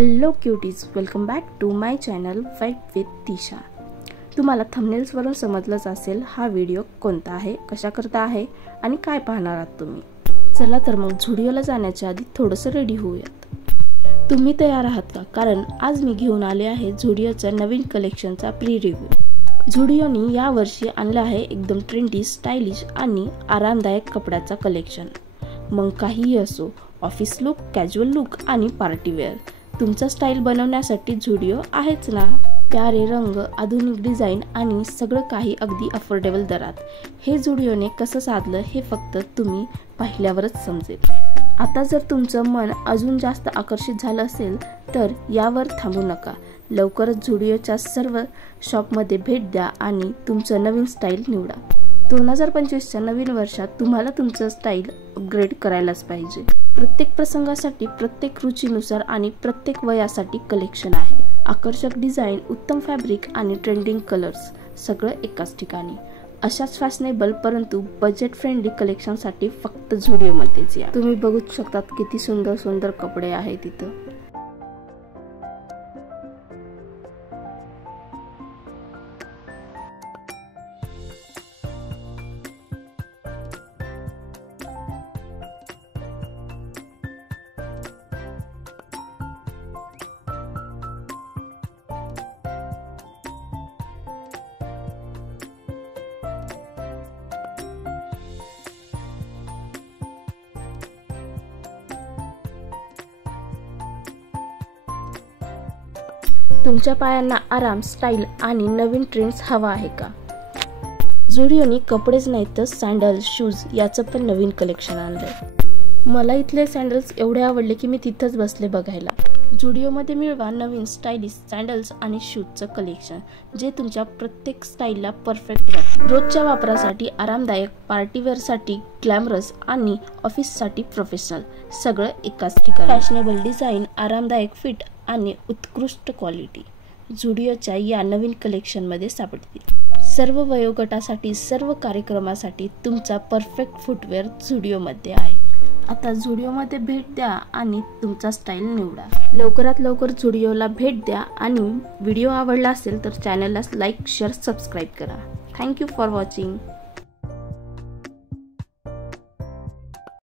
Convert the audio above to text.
Hello cuties, welcome back to my channel vibe with Tisha. तुम्हाला थंबनेल्सवरून समजलंच असेल हा व्हिडिओ कोणता आहे, कशा करता आहे आणि काय पाहणार आहात तुम्ही। चला तर मग झुडिओला जाण्याच्या आधी थोडंसं रेडी होऊयात। तुम्ही तयार आहात का? कारण आज मी घेऊन आले आहे झुडिओच्या नवीन कलेक्शनचा प्री रिव्ह्यू। झुडिओनी या वर्षी आणलं आहे एकदम ट्रेंडी, स्टाइलिश आणि आरामदायक कपड्याचा कलेक्शन। मग काहीही असो, ऑफिस लुक, कॅज्युअल लुक आणि पार्टी वेअर, तुमचा स्टाईल बनवण्यासाठी झुडिओ आहेच ना। प्यारे रंग, आधुनिक डिझाईन आणि सगळं काही अगदी अफोर्डेबल दरात। हे झुडिओने कसं साधलं हे फक्त तुम्ही पाहिल्यावरच समजेल। आता जर तुमचं मन अजून जास्त आकर्षित झालं असेल तर यावर थांबू नका। लवकरच झुडिओच्या सर्व शॉपमध्ये भेट द्या आणि तुमचं नवीन स्टाईल निवडा। 2025च्या नवीन वर्षात तुम्हाला तुमचं स्टाईल अपग्रेड करायलाच पाहिजे। प्रत्येक प्रसंगासाठी, प्रत्येक रुचीनुसार आणि प्रत्येक वयासाठी कलेक्शन आहे। आकर्षक डिझाईन, उत्तम फॅब्रिक आणि ट्रेंडिंग कलर्स, सगळं एकाच ठिकाणी। अशाच फॅशनेबल परंतु बजेट फ्रेंडली कलेक्शनसाठी फक्त झुडिओमध्येच या। तुम्ही बघूच शकतात किती सुंदर सुंदर कपडे आहेत इथं। तुमच्या पायांना आराम, स्टाईल आणि नवीन ट्रेंड्स हवा आहे का? झुडिओनी कपडेच नाही तर सँडल्स, शूज याचं पण नवीन कलेक्शन आणलंय। मला इथले सँडल्स एवढे आवडले की मी तिथंच बसले बघायला। झुडिओमध्ये मिळवा नवीन स्टाइलिश सँडल्स आणि शूजचं कलेक्शन, जे तुमच्या प्रत्येक स्टाईलला परफेक्ट वाटतं। रोजच्या वापरासाठी आरामदायक, पार्टीवेअरसाठी ग्लॅमरस आणि ऑफिससाठी प्रोफेशनल, सगळं एकाच ठिकाणी। फॅशनेबल डिझाईन, आरामदायक फिट आणि उत्कृष्ट क्वालिटी झुडिओच्या या नवीन कलेक्शनमध्ये सापडतील। सर्व वयोगटासाठी, सर्व कार्यक्रमासाठी तुमचा परफेक्ट फुटवेअर झुडिओमध्ये आहे। आता झुडिओमध्ये भेट द्या आणि तुमचा स्टाईल निवडा। लवकरात लवकर झुडिओला भेट द्या आणि व्हिडिओ आवडला असेल तर चॅनलला लाईक, शेअर, सबस्क्राईब करा। Thank you for watching.